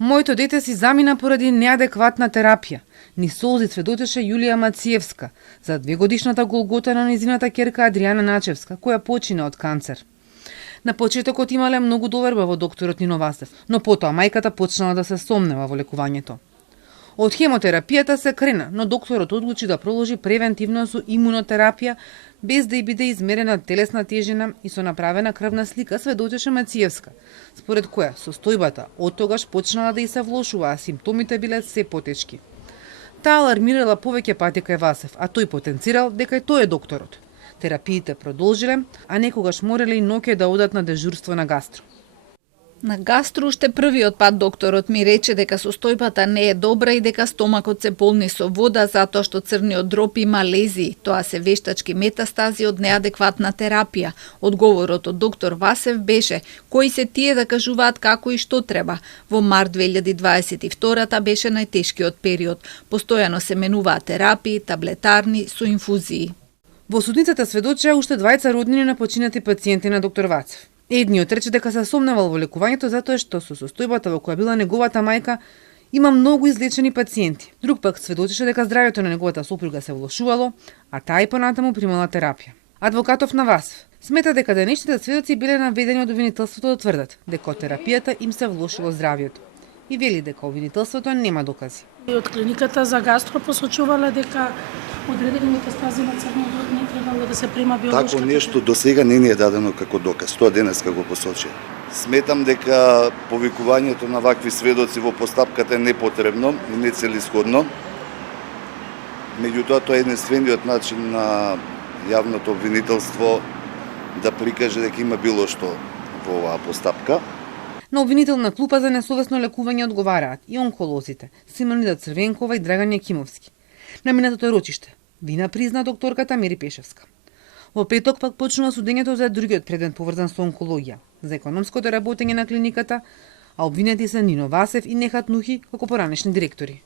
Моето дете си замина поради неадекватна терапија. Ни солзи сведочеше Јулија Мациевска за 2-годишната голгота на незината ќерка Адријана Начевска, која почина од канцер. На почетокот имале многу доверба во докторот Нино Васев, но потоа мајката почнала да се сомнева во лекувањето. Од хемотерапијата се крена, но докторот одлучи да проложи превентивно со имунотерапија без да биде измерена телесна тежина и со направена крвна слика, сведочеше Мациевска, според која состојбата од тогаш почнала да и се влошува, а симптомите биле се потешки. Таа алармирала повеќе пати кај Васев, а тој потенцирал дека и тој е докторот. Терапиите продолжиле, а некогаш морале и ноќе да одат на дежурство на гастро. На гастро уште првиот пат докторот ми рече дека состојбата не е добра и дека стомакот се полни со вода затоа што црниот дроп има лезии, тоа се вештачки метастази од неадекватна терапија. Одговорот од доктор Васев беше: кои се тие да кажуваат како и што треба. Во март 2022 беше најтешкиот период. Постојано се менуваат терапии, таблетарни со инфузии. Во судницата сведочеа уште двајца роднини на починати пациенти на доктор Вацев. Едниот рече дека се сомневал во лекувањето затоа што со состојбата во која била неговата мајка има многу излечени пациенти. Друг пак сведочеше дека здравјето на неговата сопруга се влошувало, а таа и понатаму примала терапија. Адвокатов на Васев смета дека денешните сведоци биле наведени од обвинителството да тврдат дека од терапијата им се влошило здравјето и вели дека обвинителството нема докази. Од клиниката за гастро посочувале дека одредени метастази на црниот дроб не требало да се прима биолошка. Тако нешто до сега не ни е дадено како доказ. Тоа денеска го посочи. Сметам дека повикувањето на вакви сведоци во постапката е непотребно и нецелисходно. Меѓутоа, тоа е единствениот начин на јавното обвинителство да прикаже дека има било што во оваа постапка. На обвинителна клупа за несовесно лекување одговараат и онколозите Симонида Црвенкова и Драган Јакимовски. На минатото рочиште вина призна докторката Мери Пешевска. Во петок пак почнува судењето за другиот предмет поврзан со онкологија, за економското работење на клиниката, а обвинети се Нино Васев и Нехат Нухи како поранешни директори.